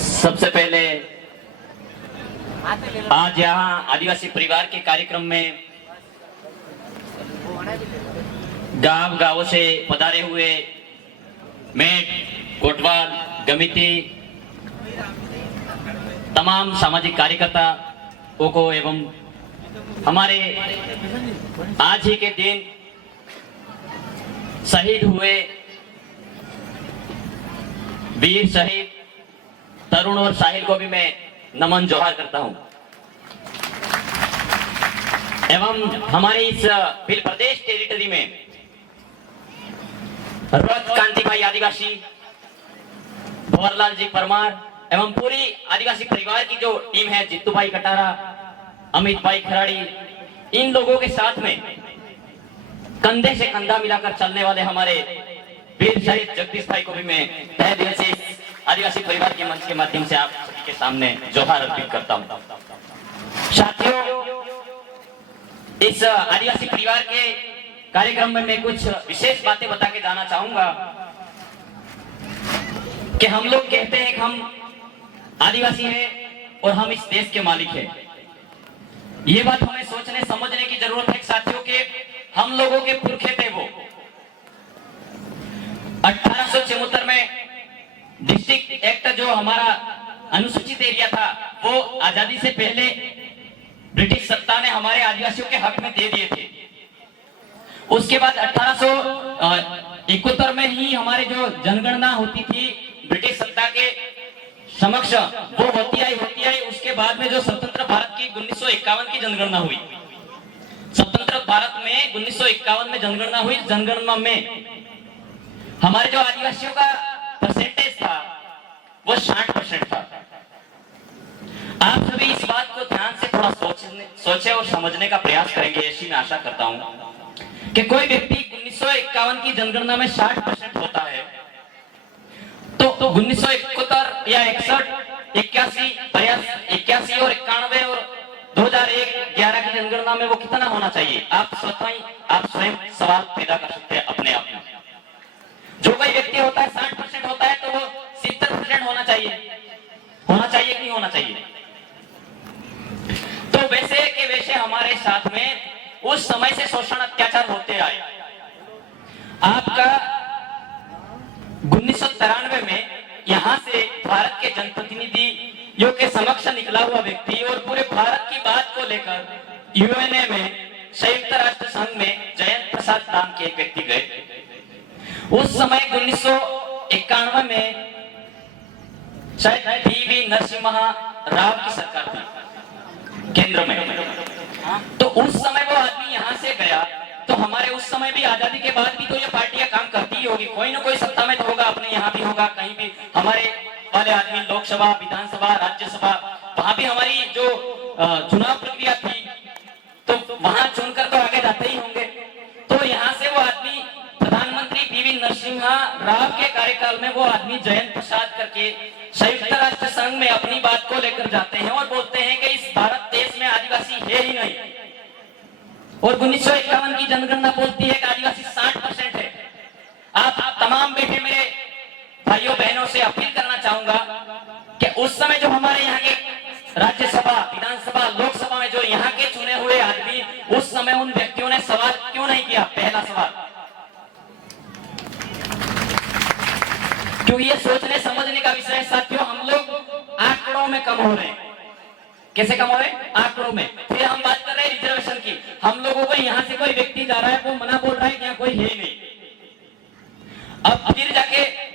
सबसे पहले आज यहाँ आदिवासी परिवार के कार्यक्रम में गांव से पधारे हुए मेट, कोटवाल, गमिती, तमाम सामाजिक कार्यकर्ताओं को एवं हमारे आज ही के दिन शहीद हुए वीर शहीद तरुण और साहिल को भी मैं नमन जोहार करता हूं एवं हमारे इस भील प्रदेश टेरिटरी में रथ कांति भाई आदिवासी, भंवरलाल जी परमार एवं पूरी आदिवासी परिवार की जो टीम है, जित्तू भाई कटारा, अमित भाई खराड़ी, इन लोगों के साथ में कंधे से कंधा मिलाकर चलने वाले हमारे वीर शहीद जगदीश भाई को भी मैं तहे दिल से आदिवासी परिवार के मंच के माध्यम से आप सभी के सामने जोहार अर्पित करता हूं। साथियों, इस आदिवासी परिवार के कार्यक्रम में मैं कुछ विशेष बातें बता के जाना चाहूंगा कि हम लोग कहते हैं कि हम आदिवासी हैं और हम इस देश के मालिक हैं। ये बात हमें सोचने समझने की जरूरत है साथियों के हम लोगों के पुरखे थे वो 1874 में डिस्ट्रिक्ट एक्ट जो हमारा अनुसूचित एरिया था वो आजादी से पहले ब्रिटिश सत्ता ने हमारे आदिवासियों के हक में दे दिए थे। उसके बाद 1871 में ही हमारे जो जनगणना होती थी ब्रिटिश सत्ता के समक्ष वो होती आई। उसके बाद में जो स्वतंत्र भारत की 1951 की जनगणना हुई, स्वतंत्र भारत में 1951 में जनगणना हुई। जनगणना में हमारे जो आदिवासियों का परसेंटेज था वो 60% था। आप सभी इस बात को ध्यान से थोड़ा सोचे और समझने का प्रयास करेंगे, ऐसी मैं आशा करता हूं कि कोई व्यक्ति 1951 की जनगणना में 60% होता है तो 1971 या 61, 81, 81 और 91 और 2001, 11 की जनगणना में वो कितना होना चाहिए? आप स्वयं सवाल पैदा कर सकते हैं अपने आप में। जो कोई व्यक्ति होता है 60% होता है तो वो 70% होना चाहिए कि नहीं होना चाहिए? तो वैसे के वैसे हमारे साथ में उस समय से शोषण अत्याचार होते आए। आपका 1993 में यहां से भारत के जनप्रतिनिधियों के समक्ष निकला हुआ व्यक्ति और पूरे भारत की बात को लेकर यूएनए में, संयुक्त राष्ट्र संघ में जयंत प्रसाद नाम के एक व्यक्ति गए। उस समय 1991 में शायद पीवी नरसिम्हा राव की सरकार थी केंद्र में। तो उस समय वो आदमी यहाँ से गया तो हमारे उस समय भी आजादी के बाद भी तो ये पार्टियां काम करती ही होगी, कोई ना कोई सत्ता में तो होगा, अपने यहाँ भी होगा, कहीं भी हमारे वाले आदमी लोकसभा, विधानसभा, राज्यसभा, वहां भी हमारी जो चुनाव प्रक्रिया थी तो वहां चुनकर तो आगे जाते ही होंगे। तो यहाँ से वो आदमी प्रधानमंत्री पीवी नरसिम्हा राव के कार्यकाल में वो आदमी जयंत प्रसाद करके संयुक्त राष्ट्र संघ में अपनी बात को लेकर जाते हैं और बोलते हैं कि इस भारत देश में आदिवासी है ही नहीं। और 1951 की जनगणना बोलती है कि आदिवासी 60% है। आप तमाम बेटे मेरे भाइयों बहनों से अपील करना चाहूंगा कि उस समय जो हमारे यहाँ के राज्यसभा, विधानसभा, लोकसभा में जो यहाँ के चुने हुए आदमी, उस समय उन व्यक्तियों ने सवाल क्यों नहीं किया? पहला सवाल, क्यों? ये सोचने समझने का विषय है साथियों। हम लोग आंकड़ों में कम हो रहे हैं। कैसे कम हो रहे हैं? आंकड़ों में। फिर हम बात कर रहे हैं रिजर्वेशन की। हम लोगों को यहाँ से कोई व्यक्ति जा रहा है, वो मना बोल रहा है कि यहाँ कोई है नहीं। अब फिर जाके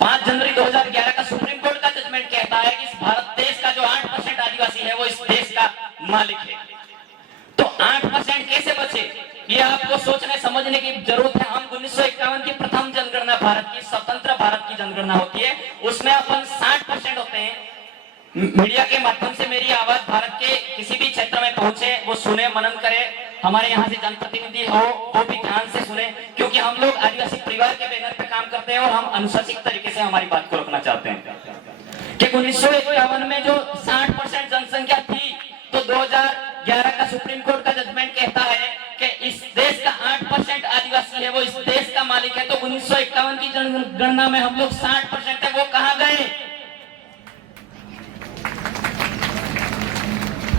5 जनवरी 2011 का सुप्रीम कोर्ट का जजमेंट कहता है कि इस भारत देश का जो 8% आदिवासी है वो इस देश का मालिक है। तो 8% कैसे बचे, ये आपको सोचने समझने की जरूरत है। हम 1951 की प्रथम जनगणना, भारत की स्वतंत्र भारत की जनगणना होती है, उसमें अपन 60% होते हैं। मीडिया के माध्यम से मेरी आवाज भारत के किसी भी क्षेत्र में पहुंचे, वो सुने, मनन करे, हमारे यहाँ से जनप्रतिनिधि हो वो भी ध्यान से सुने, क्योंकि हम लोग आदिवासी परिवार के बैनर पे काम करते हैं और हम अनुशासित तरीके से हमारी बात को रखना चाहते हैं कि 1951 में जो 60% जनसंख्या थी तो 2011 का सुप्रीम कोर्ट का जजमेंट कहता है कि इस देश का 8% आदिवासी है वो इस देश का मालिक है, तो 1951 की जनगणना में हम लोग 60% है, वो कहां गए?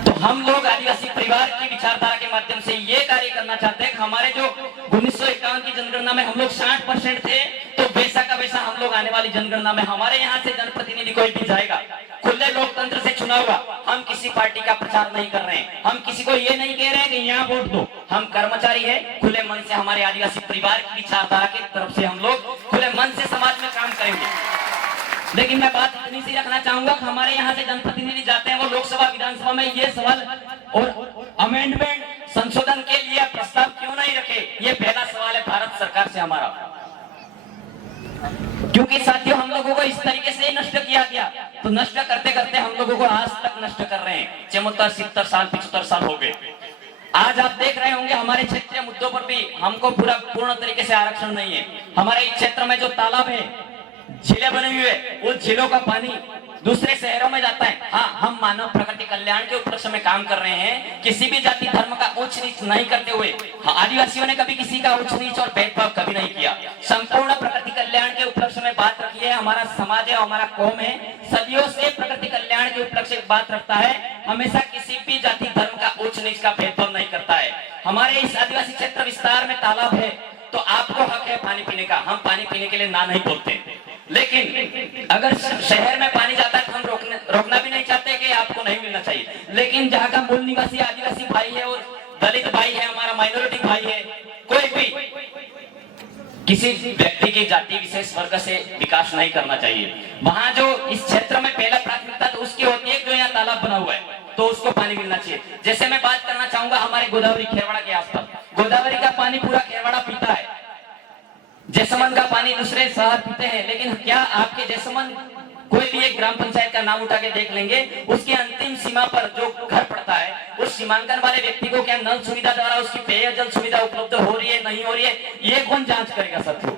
तो हम लोग आदिवासी परिवार की विचारधारा के माध्यम से ये कार्य करना चाहते हैं कि हमारे जो 1951 की जनगणना में हम लोग 60% थे, तो वैसा का वैसा हम लोग आने वाली जनगणना में हमारे यहाँ से जनप्रतिनिधि कोई भी जाएगा, खुले लोकतंत्र से चुना हुआ। हम किसी पार्टी का प्रचार नहीं कर रहे हैं, हम किसी को ये नहीं कह रहे हैं कि यहाँ वोट दो। हम कर्मचारी है, खुले मन से हमारे आदिवासी परिवार की विचारधारा की तरफ से हम लोग खुले मन से समाज में काम करेंगे। लेकिन मैं बात इतनी सी रखना चाहूंगा कि हमारे यहाँ से जनप्रतिनिधि जाते हैं, वो लोकसभा विधानसभा में ये सवाल और अमेंडमेंट संशोधन के लिए प्रस्ताव क्यों नहीं रखे? ये पहला सवाल है भारत सरकार से हमारा। क्योंकि साथियों हम लोगों को इस तरीके से नष्ट किया गया, तो नष्ट करते करते हम लोगों को आज तक नष्ट कर रहे हैं। 74 साल 75 साल हो गए। आज आप देख रहे होंगे हमारे क्षेत्रीय मुद्दों पर भी हमको पूर्ण तरीके से आरक्षण नहीं है। हमारे इस क्षेत्र में जो तालाब है, झीलें बनी हुई है, वो झीलों का पानी दूसरे शहरों में जाता है। हाँ, हम मानव प्रकृति कल्याण के उपलक्ष्य में काम कर रहे हैं, किसी भी जाति धर्म का उच्च नीच नहीं करते हुए। हाँ, आदिवासियों ने कभी किसी का उच्च नीच और भेदभाव कभी नहीं किया। संपूर्ण प्रकृति कल्याण के उपलक्ष्य में बात रखी है। हमारा समाज है, हमारा कौम है, सदियों से प्रकृति कल्याण के उपलक्ष्य में बात रखता है, हमेशा किसी भी जाति धर्म का उच्च नीच का भेदभाव नहीं करता है। हमारे इस आदिवासी क्षेत्र विस्तार में तालाब है, तो आपको हक है पानी पीने का। हम पानी पीने के लिए ना नहीं बोलते, लेकिन अगर शहर में पानी जाता है तो हम रोकना भी नहीं चाहते कि आपको नहीं मिलना चाहिए। लेकिन जहाँ का मूल निवासी आदिवासी भाई है और दलित भाई है, हमारा माइनॉरिटी भाई है, कोई भी किसी व्यक्ति की जाति विशेष वर्ग से विकास नहीं करना चाहिए। वहाँ जो इस क्षेत्र में पहला प्राथमिकता तो उसकी होती है, जो यहाँ तालाब बना हुआ है तो उसको पानी मिलना चाहिए। जैसे मैं बात करना चाहूंगा हमारे गोदावरी खेरवाड़ा के आसपास, गोदावरी का पानी पूरा खेरवाड़ा पीता है, जैसमंद का पानी दूसरे शहर पीते हैं। लेकिन क्या आपके जैसमंद कोई भी एक ग्राम पंचायत का नाम उठा के देख लेंगे, उसके अंतिम सीमा पर जो घर पड़ता है, उस सीमांकन वाले व्यक्ति को क्या नल सुविधा द्वारा उसकी पेयजल सुविधा उपलब्ध हो रही है नहीं हो रही है, ये कौन जांच करेगा साथियों?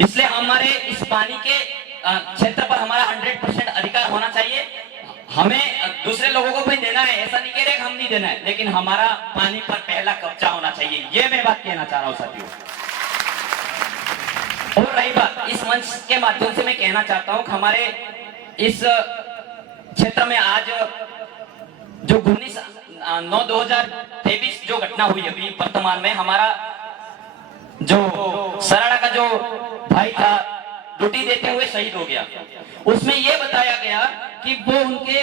इसलिए हमारे इस पानी के क्षेत्र पर हमारा 100% अधिकार होना चाहिए। हमें दूसरे लोगों को भी देना है, ऐसा नहीं कह रहे हम नहीं देना है, लेकिन हमारा पानी पर पहला कब्जा होना चाहिए। ये मैं बात कहना चाह रहा हूँ साथियों। और रही बात, इस मंच के माध्यम से मैं कहना चाहता हूं कि हमारे इस क्षेत्र में आज जो 19/9/2023 जो घटना हुई अभी वर्तमान में, हमारा जो सराड़ा का जो भाई था ड्यूटी देते हुए शहीद हो गया। उसमें यह बताया गया कि वो उनके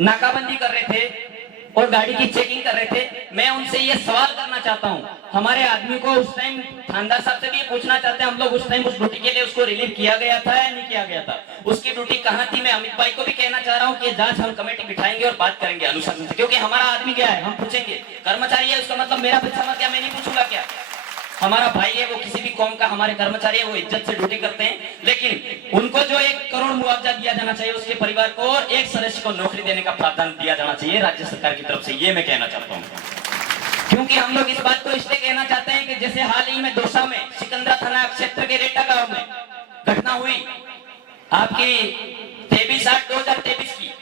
नाकाबंदी कर रहे थे और गाड़ी की चेकिंग कर रहे थे। मैं उनसे ये सवाल करना चाहता हूं, हमारे आदमी को उस टाइम थानेदार साहब से भी ये पूछना चाहते हैं, हम लोग उस टाइम उस ड्यूटी के लिए उसको रिलीव किया गया था या नहीं किया गया था? उसकी ड्यूटी कहां थी? मैं अमित भाई को भी कहना चाह रहा हूं कि जांच हम कमेटी बिठाएंगे और बात करेंगे अनुशासन से, क्योंकि हमारा आदमी गया है, हम पूछेंगे। कर्मचारी है, उसका मतलब मेरा पूछना क्या, मैं नहीं पूछूंगा क्या? हमारा भाई है, वो किसी भी कौम का हमारे कर्मचारी है, वो इज्जत से ड्यूटी करते हैं, लेकिन उनको जो 1 करोड़ मुआवजा दिया जाना चाहिए उसके परिवार को, और एक सदस्य को नौकरी देने का प्रावधान दिया जाना चाहिए राज्य सरकार की तरफ से। ये मैं कहना चाहता हूँ, क्योंकि हम लोग इस बात को इसलिए कहना चाहते हैं कि जैसे हाल ही में दौसा में सिकंदरा थाना क्षेत्र के रेटा गांव में घटना हुई आपकी 23/8/2023 की,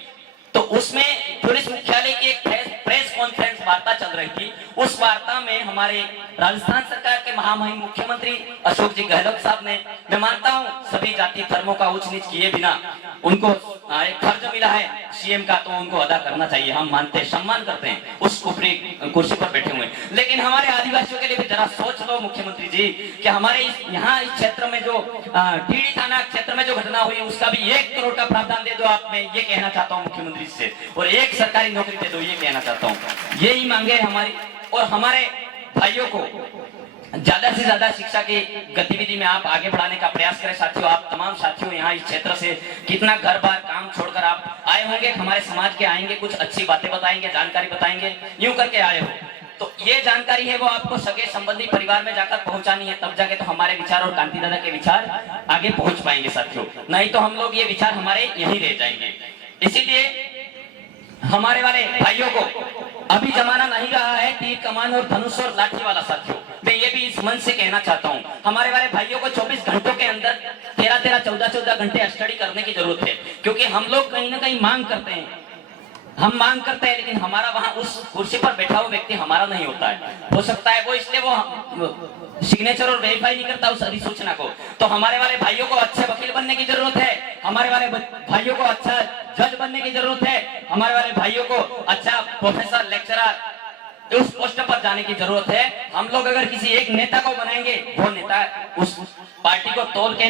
तो उसमें पुलिस मुख्यालय की एक प्रेस कॉन्फ्रेंस वार्ता चल रही थी। उस वार्ता में हमारे राजस्थान सरकार के महामहिम मुख्यमंत्री अशोक जी गहलोत साहब ने, मैं मानता हूं सभी जाति धर्मों का उच्च नीच किए बिना उनको एक फर्ज मिला है सीएम का, तो उनको अदा करना चाहिए। हम मानते हैं, सम्मान करते हैं उस ऊपरी कुर्सी पर बैठे हुए। लेकिन हमारे आदिवासियों के लिए भी जरा सोच लो मुख्यमंत्री जी कि हमारे यहाँ इस क्षेत्र में जो डीडी थाना क्षेत्र में जो घटना हुई उसका भी 1 करोड़ का प्रावधान दे दो आप, मैं ये कहना चाहता हूँ मुख्यमंत्री से, और एक सरकारी नौकरी दे दो, ये कहना चाहता हूँ। यही मांगे हमारी, और हमारे भाइयों को ज्यादा से ज्यादा शिक्षा की गतिविधि में आप आगे बढ़ाने का प्रयास करें। साथियों, आप तमाम साथियों यहाँ इस क्षेत्र से कितना घर बार काम छोड़कर आप आए होंगे, हमारे समाज के आएंगे, कुछ अच्छी बातें बताएंगे, जानकारी बताएंगे, यूं करके आए हो। तो ये जानकारी है वो आपको सगे संबंधी परिवार में जाकर पहुंचानी है, तब जाके तो हमारे विचार और कांति दादा के विचार आगे पहुंच पाएंगे साथियों, नहीं तो हम लोग ये विचार हमारे यहीं रह जाएंगे। इसीलिए हमारे वाले भाइयों को अभी जमाना नहीं रहा है तीर कमान और धनुष और लाठी वाला साथियों। मैं ये भी इस मन से कहना चाहता हूँ, हमारे वाले भाइयों को 24 घंटों के अंदर 13-13, 14-14 घंटे स्टडी करने की जरूरत है, क्योंकि हम लोग कहीं ना कहीं मांग करते हैं हम मांग करते हैं, लेकिन हमारा वहां उस कुर्सी पर बैठा हुआ व्यक्ति हमारा नहीं होता है। हो सकता है वो इसलिए वो सिग्नेचर और वेरीफाई नहीं करता उस अधिसूचना को। तो हमारे वाले भाइयों को अच्छे वकील बनने की जरूरत है, हमारे वाले भाइयों को अच्छा जज बनने की जरूरत है, हमारे वाले भाइयों को अच्छा प्रोफेसर लेक्चरर उस पोस्ट पर जाने की जरूरत है। हम लोग अगर किसी एक नेता को बनाएंगे, वो नेता उस पार्टी को तोल के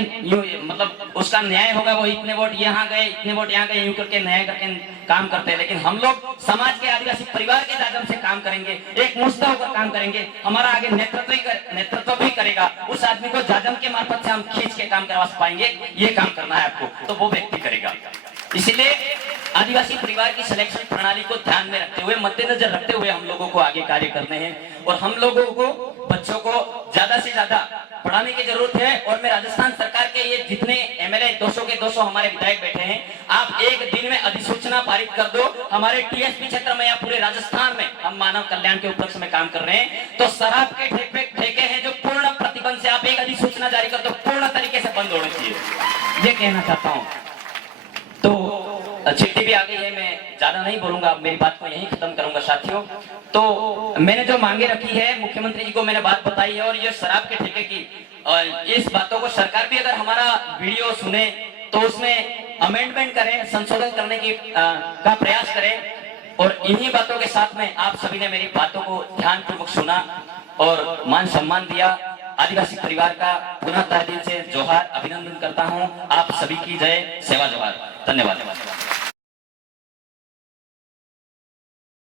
मतलब उसका न्याय होगा, वो इतने वोट यहाँ गए, इतने वोट यहाँ गए, यूं करके न्याय करके काम करते हैं। लेकिन हम लोग समाज के आदिवासी परिवार के जाजम से काम करेंगे, एक मुश्त होकर काम करेंगे, हमारा आगे नेतृत्व भी करेगा। उस आदमी को जाजम के मार्फत से हम खींच के काम करवा पाएंगे, ये काम करना है आपको, तो वो व्यक्ति करेगा। इसलिए आदिवासी परिवार की सिलेक्शन प्रणाली को ध्यान में रखते हुए, मद्देनजर रखते हुए हम लोगों को आगे कार्य करने हैं। और हम लोगों को बच्चों को ज्यादा से ज्यादा पढ़ाने की जरूरत है। और मैं राजस्थान सरकार के ये जितने एमएलए 200 के 200 हमारे विधायक बैठे हैं, आप एक दिन में अधिसूचना पारित कर दो। हमारे टीएसपी क्षेत्र में या पूरे राजस्थान में हम मानव कल्याण के उपलक्ष्य में काम कर रहे हैं। तो शराब के ठेके हैं जो पूर्ण प्रतिबंध से आप एक अधिसूचना जारी कर दो, पूर्ण तरीके से बंद होने चाहिए, ये कहना चाहता हूँ। तो चिट्ठी भी आ गई है, मैं ज्यादा नहीं बोलूंगा, मेरी बात को यहीं खत्म करूंगा साथियों। तो मैंने जो मांगे रखी है, मुख्यमंत्री जी को मैंने बात बताई है। और ये शराब के ठेके की, और इस बातों को सरकार भी अगर हमारा वीडियो सुने तो उसमें अमेंडमेंट करें, संशोधन करने की का प्रयास करें। और इन्हीं बातों के साथ में आप सभी ने मेरी बातों को ध्यानपूर्वक सुना और मान सम्मान दिया। आदिवासी परिवार का पुनः तहे दिल से जोहार, अभिनंदन करता हूं। आप सभी की जय, सेवा जोहार, धन्यवाद।